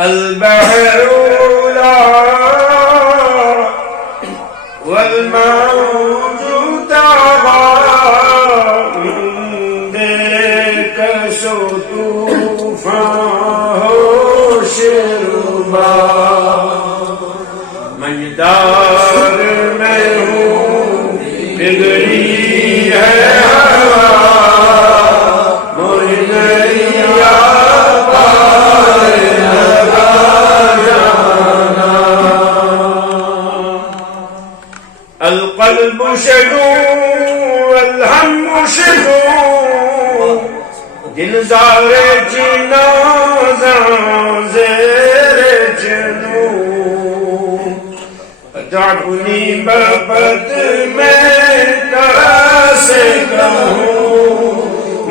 البحر لا والموج تغى من دیکھ سو طوفان ہو شربا مجدار میں ہوں بگڑی ہے القلب شدو والهم شدو دل زار جنازاں زیر جنو ادعونی ببد میں کیسے کہوں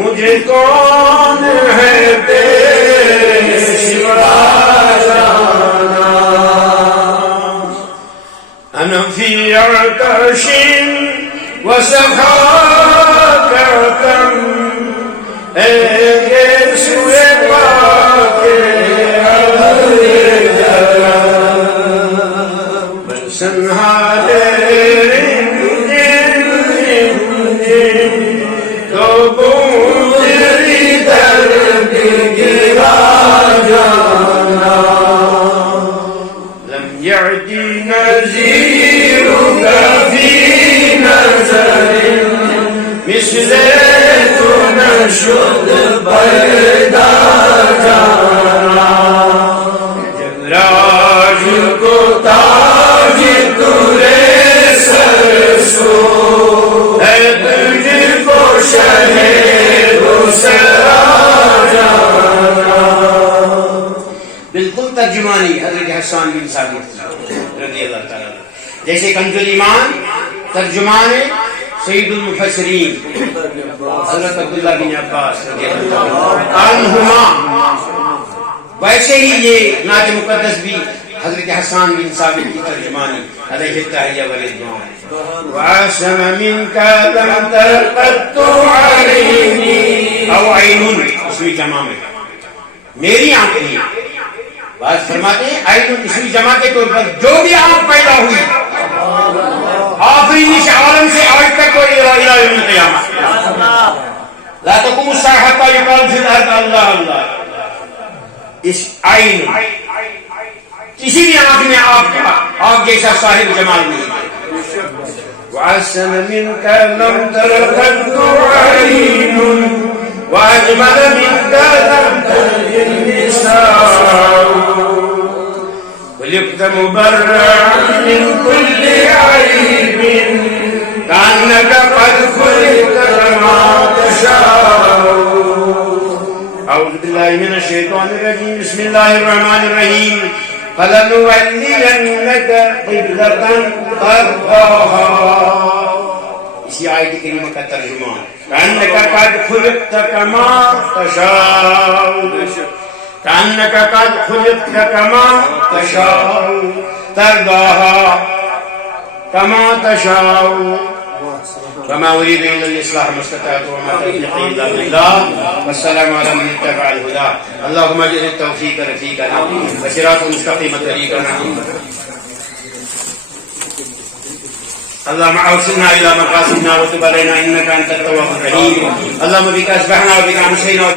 مجھے کون ہے تیرے سوا جانا انا فی عطش وسخاک کم اے سوئے پاک بل سنہارے تو بوندری درد گرا جانا لم یعدی نظیرک فی نظر مثل تو نشد پیدا جانا جب راج کو تاج تورے سر سو ہے تجھ کو شہر سرا جانا. بالکل ترجمانی حضرت حسان بن ثابت رضی اللہ تعالیٰ عنہ. جیسے کنز الایمان ترجمان سید المفسرین حضرت عبداللہ بن عباس رضی اللہ عنہما، ویسے ہی یہ نعت مقدس بھی حضرت حسان بن ثابت کی ترجمانی علیہ التحیہ والرضوان. وعصم منك لم ترقد عيني او عين اسمی جمع میں میری آنکھیں بات فرماتے ہیں عین اسمی جمع کے طور پر جو بھی آنکھ پیدا ہوئی آفرین اس عالم سے آج تک اور الى یوم القیامہ لا تقوم الساعة حتى يقال في الارض اللہ اللہ. اس عین کسی بھی آنکھ میں آپ جیسا صاحب جمال نہیں. وعسن منك لم ترقد عين واجمل منك لم تلد النساء خلقت مبرعا من كل عيب كأنك قد خلقت كما تشاء. أعوذ بالله من الشيطان الرجيم. بسم الله الرحمن الرحيم. فَلَنُوَلِّيَنَّكَ قِبْلَةً تَرْضَاهَا. اسی آیت کریمہ کا ترجمہ كأنك قد خلقت كما تشاء كأنك قد خلقت كما تشاء ترضاها كما تشاء وما أريد إلا الإصلاح ما استطعت وما توفيقي إلا بالله والسلام على من اتبع الهدى. اللهم اجعل التوفيق رفيقنا وصراط مستقيم طريقنا. اللهم اوصلنا إلى مقاصدنا وتب علينا إنك أنت التواب الرحيم. اللهم بك أصبحنا وبك أمسينا